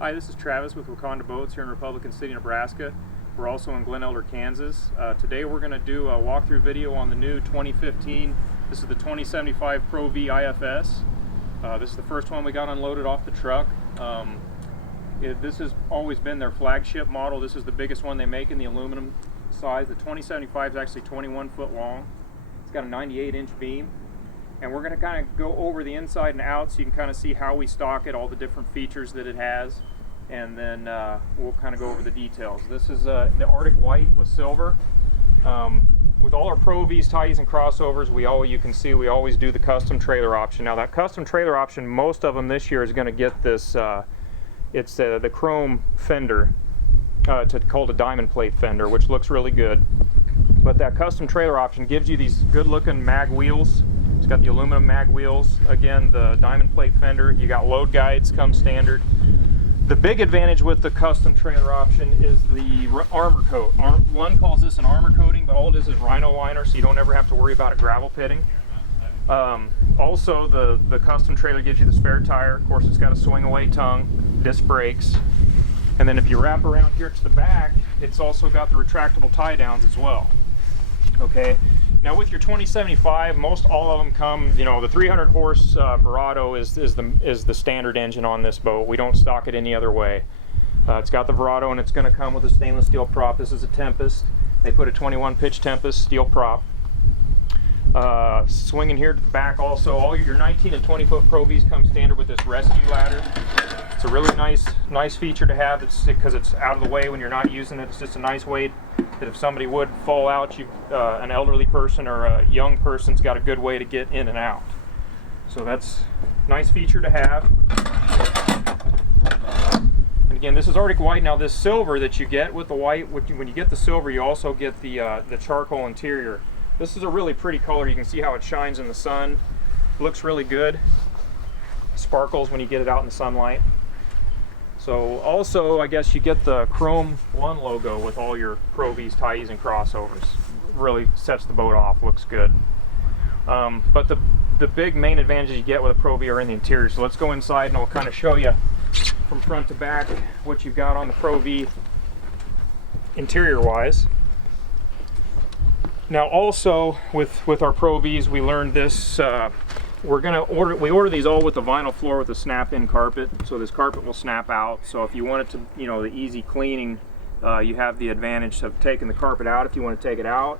Hi, this is Travis with Waconda Boats here in Republican City, Nebraska. We're also in Glen Elder, Kansas. Today we're going to do a walkthrough video on the new 2015, this is the 2075 ProV IFS. This is the first one we got unloaded off the truck. This has always been their flagship model. This is the biggest one they make in the aluminum size. The 2075 is actually 21 foot long. It's got a 98-inch beam. And we're going to kind of go over the inside and out so you can kind of see how we stock it, all the different features that it has, and then we'll kind of go over the details. This is the Arctic White with silver. With all our ProVs, tidies, and crossovers, you can see we always do the custom trailer option. Now that custom trailer option, most of them this year is going to get this, it's the chrome fender, called a diamond plate fender, which looks really good. But that custom trailer option gives you these good looking mag wheels. It's got the aluminum mag wheels, again the diamond plate fender, you got load guides come standard. The big advantage with the custom trailer option is the armor coat. Lund calls this an armor coating, but all it is rhino liner, so you don't ever have to worry about it gravel pitting. Also the custom trailer gives you the spare tire. Of course it's got a swing away tongue, disc brakes, and then if you wrap around here to the back, it's also got the retractable tie downs as well. Okay. Now with your 2075, most all of them come, you know, the 300 horse Verado is the standard engine on this boat. We don't stock it any other way. It's got the Verado and it's going to come with a stainless steel prop. This is a Tempest. They put a 21 pitch Tempest steel prop. Swinging here to the back also, all your 19 and 20 foot ProVs come standard with this rescue ladder. It's a really nice feature to have. It's because it's out of the way when you're not using it. It's just a nice way that if somebody would fall out, an elderly person or a young person's got a good way to get in and out. So that's a nice feature to have. And again, this is Arctic White. Now this silver that you get with the white, when you get the silver, you also get the charcoal interior. This is a really pretty color. You can see how it shines in the sun. Looks really good. Sparkles when you get it out in the sunlight. So also, I guess you get the Chrome 1 logo with all your ProVs, tidies, and crossovers. Really sets the boat off, looks good. But the big main advantages you get with a ProV are in the interior. So let's go inside and I'll kind of show you from front to back what you've got on the ProV interior-wise. Now also, with our ProVs, we learned this, we order these all with the vinyl floor with a snap-in carpet, so this carpet will snap out. So if you want it to, you know, the easy cleaning, you have the advantage of taking the carpet out if you want to take it out.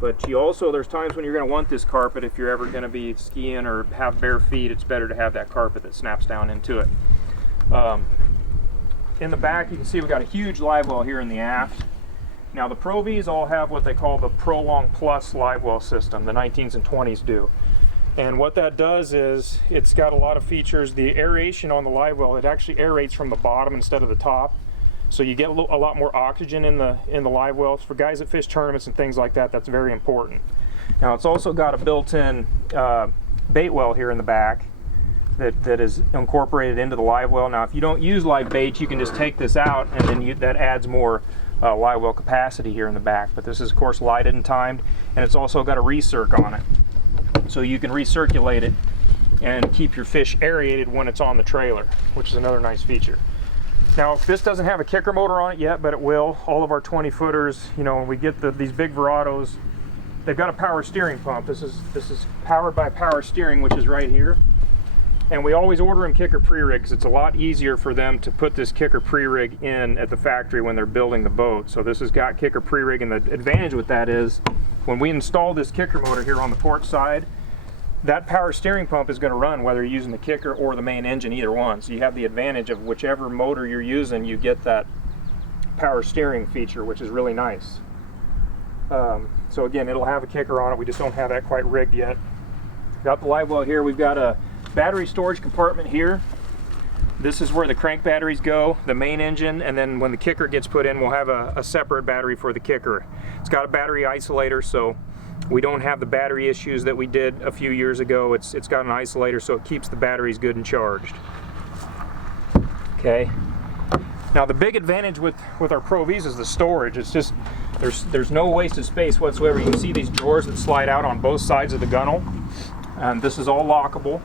But you also, there's times when you're going to want this carpet if you're ever going to be skiing or have bare feet. It's better to have that carpet that snaps down into it. In the back, you can see we've got a huge live well here in the aft. Now the ProVs all have what they call the Prolong Plus live well system. The 19s and 20s do. And what that does is it's got a lot of features. The aeration on the live well, it actually aerates from the bottom instead of the top. So you get a lot more oxygen in the live wells. For guys that fish tournaments and things like that, that's very important. Now it's also got a built-in bait well here in the back that is incorporated into the live well. Now if you don't use live bait, you can just take this out and then that adds more live well capacity here in the back. But this is of course lighted and timed, and it's also got a recirc on it. So you can recirculate it and keep your fish aerated when it's on the trailer, which is another nice feature. Now this doesn't have a kicker motor on it yet, but it will. All of our 20 footers, you know, when we get these big Verados, they've got a power steering pump. This is powered by power steering, which is right here. And we always order them kicker pre-rig because it's a lot easier for them to put this kicker pre-rig in at the factory when they're building the boat. So this has got kicker pre-rig, and the advantage with that is when we install this kicker motor here on the port side, that power steering pump is going to run whether you're using the kicker or the main engine, either one. So you have the advantage of whichever motor you're using, you get that power steering feature, which is really nice. So again, it'll have a kicker on it. We just don't have that quite rigged yet. Got the live well here. We've got a battery storage compartment here. This is where the crank batteries go, the main engine, and then when the kicker gets put in, we'll have a separate battery for the kicker. It's got a battery isolator, so we don't have the battery issues that we did a few years ago. It's got an isolator, so it keeps the batteries good and charged. Okay. Now the big advantage with our ProVs is the storage. It's just there's no wasted space whatsoever. You can see these drawers that slide out on both sides of the gunnel, and this is all lockable.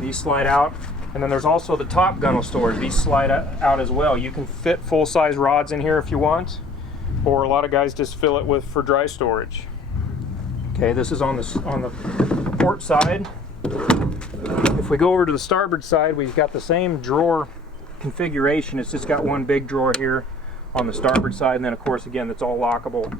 These slide out And then there's also the top gunnel storage. These slide out as well. You can fit full-size rods in here if you want, or a lot of guys just fill it with for dry storage. Okay, this is on the port side. If we go over to the starboard side, we've got the same drawer configuration. It's just got one big drawer here on the starboard side, and then of course again that's all lockable,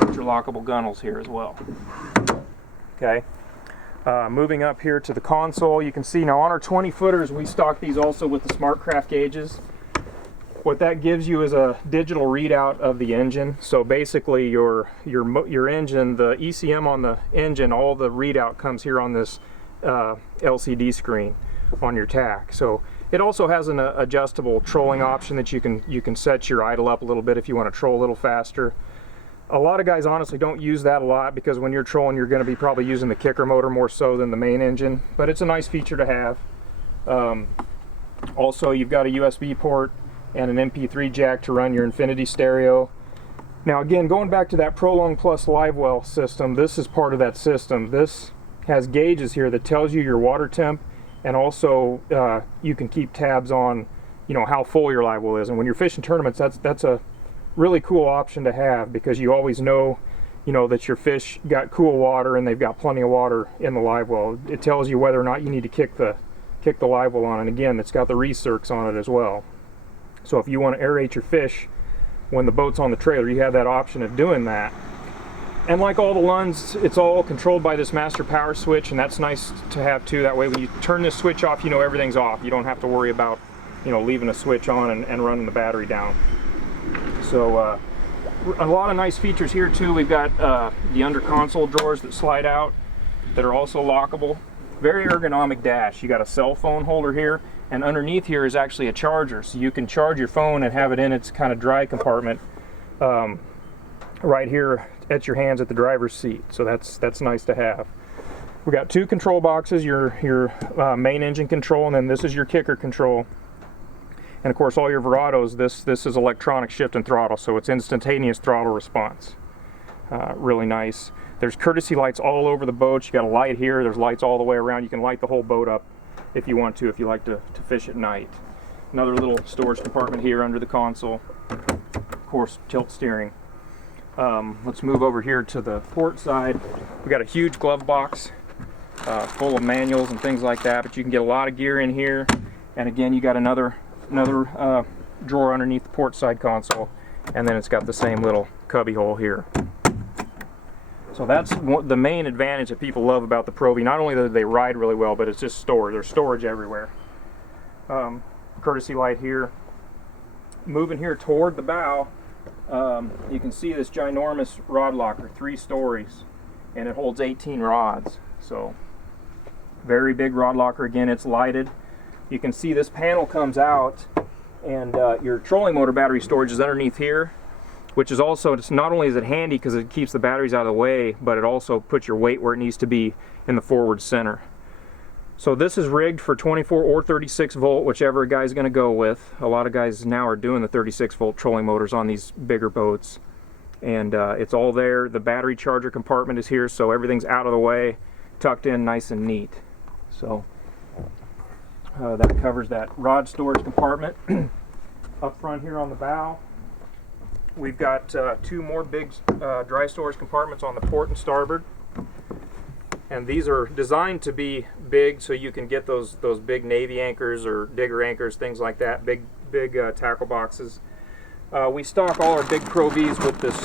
interlockable gunnels here as well. Okay. Moving up here to the console, you can see now on our 20 footers we stock these also with the Smartcraft gauges. What that gives you is a digital readout of the engine. So basically your engine, the ECM on the engine, all the readout comes here on this LCD screen on your tack. So it also has an adjustable trolling option that you can set your idle up a little bit if you want to troll a little faster. A lot of guys honestly don't use that a lot because when you're trolling you're going to be probably using the kicker motor more so than the main engine, but it's a nice feature to have. Also you've got a USB port and an MP3 jack to run your Infinity stereo. Now again, going back to that ProLong Plus live well system, this is part of that system. This has gauges here that tells you your water temp, and also you can keep tabs on how full your live well is. And when you're fishing tournaments, that's a really cool option to have, because you always know that your fish got cool water and they've got plenty of water in the live well. It tells you whether or not you need to kick the live well on, and again it's got the recircs on it as well. So if you want to aerate your fish when the boat's on the trailer, you have that option of doing that. And like all the Lunds, it's all controlled by this master power switch, and that's nice to have too. That way when you turn this switch off, everything's off. You don't have to worry about leaving a switch on and running the battery down. So a lot of nice features here too. We've got the under console drawers that slide out that are also lockable. Very ergonomic dash. You got a cell phone holder here, and underneath here is actually a charger, so you can charge your phone and have it in its kind of dry compartment right here at your hands at the driver's seat. So that's nice to have. We got two control boxes, your main engine control, and then this is your kicker control. And of course all your Verados, this is electronic shift and throttle, so it's instantaneous throttle response. Really nice. There's courtesy lights all over the boat. You got a light here, there's lights all the way around. You can light the whole boat up if you want to, if you like to fish at night. Another little storage compartment here under the console. Of course, tilt steering. Let's move over here to the port side. We got a huge glove box full of manuals and things like that, but you can get a lot of gear in here. And again, you got another drawer underneath the port side console, and then it's got the same little cubby hole here. So that's the main advantage that people love about the ProV. Not only that they ride really well, but it's just storage. There's storage everywhere. Courtesy light here. Moving here toward the bow, you can see this ginormous rod locker, 3 stories, and it holds 18 rods. So very big rod locker. Again, it's lighted. You can see this panel comes out, and your trolling motor battery storage is underneath here, which is also, it's not only is it handy because it keeps the batteries out of the way, but it also puts your weight where it needs to be in the forward center. So this is rigged for 24 or 36 volt, whichever a guy's going to go with. A lot of guys now are doing the 36 volt trolling motors on these bigger boats, and it's all there. The battery charger compartment is here, so everything's out of the way, tucked in nice and neat. So that covers that rod storage compartment. Up front here on the bow, we've got 2 more big dry storage compartments on the port and starboard. And these are designed to be big, so you can get those big Navy anchors or digger anchors, things like that, big tackle boxes. We stock all our big ProVs with this.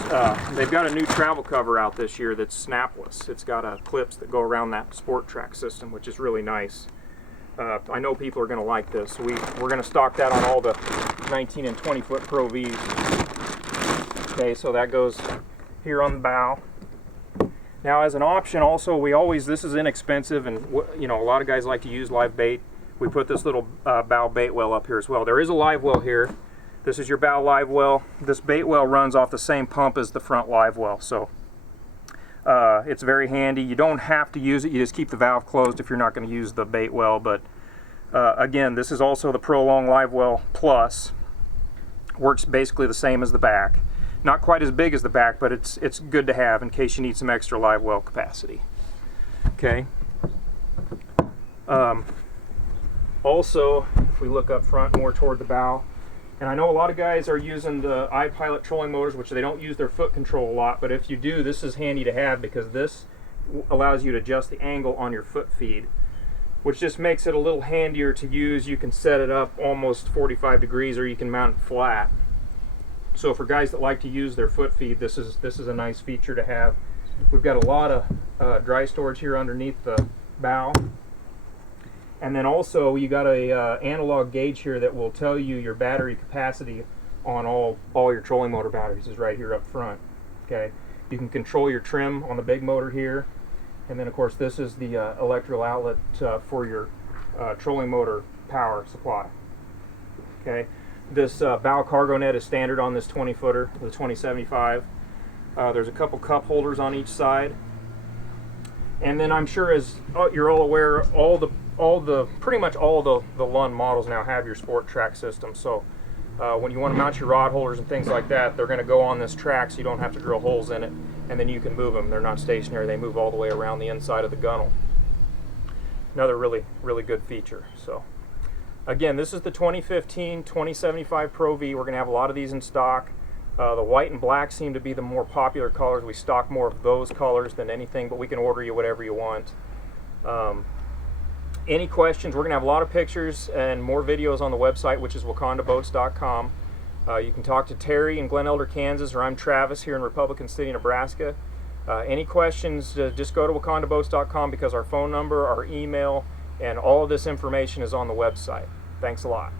They've got a new travel cover out this year that's snapless. It's got clips that go around that Sport Track system, which is really nice. I know people are going to like this. We're going to stock that on all the 19 and 20 foot ProVs. Okay, so that goes here on the bow. Now, as an option, also, this is inexpensive, and a lot of guys like to use live bait. We put this little bow bait well up here as well. There is a live well here. This is your bow live well. This bait well runs off the same pump as the front live well, so it's very handy. You don't have to use it. You just keep the valve closed if you're not going to use the bait well. But again, this is also the ProLong Live Well Plus. Works basically the same as the back. Not quite as big as the back, but it's good to have in case you need some extra live well capacity. Okay. Also, if we look up front more toward the bow, and I know a lot of guys are using the Ipilot trolling motors, which they don't use their foot control a lot, but if you do, this is handy to have because this allows you to adjust the angle on your foot feed, which just makes it a little handier to use. You can set it up almost 45 degrees or you can mount it flat. So for guys that like to use their foot feed, this is a nice feature to have. We've got a lot of dry storage here underneath the bow. And then also you got a analog gauge here that will tell you your battery capacity on all your trolling motor batteries is right here up front. Okay, you can control your trim on the big motor here, and then of course this is the electrical outlet for your trolling motor power supply. Okay, this bow cargo net is standard on this 20-footer, the 2075. There's a couple cup holders on each side, and then I'm sure as you're all aware, pretty much all the Lund models now have your sport track system. So when you want to mount your rod holders and things like that, they're going to go on this track so you don't have to drill holes in it, and then you can move them. They're not stationary, they move all the way around the inside of the gunnel. Another really good feature. So again, this is the 2015 2075 ProV. We're going to have a lot of these in stock. The white and black seem to be the more popular colors. We stock more of those colors than anything, but we can order you whatever you want. Any questions? We're going to have a lot of pictures and more videos on the website, which is wacondaboats.com. You can talk to Terry in Glen Elder, Kansas, or I'm Travis here in Republican City, Nebraska. Any questions, just go to wacondaboats.com because our phone number, our email, and all of this information is on the website. Thanks a lot.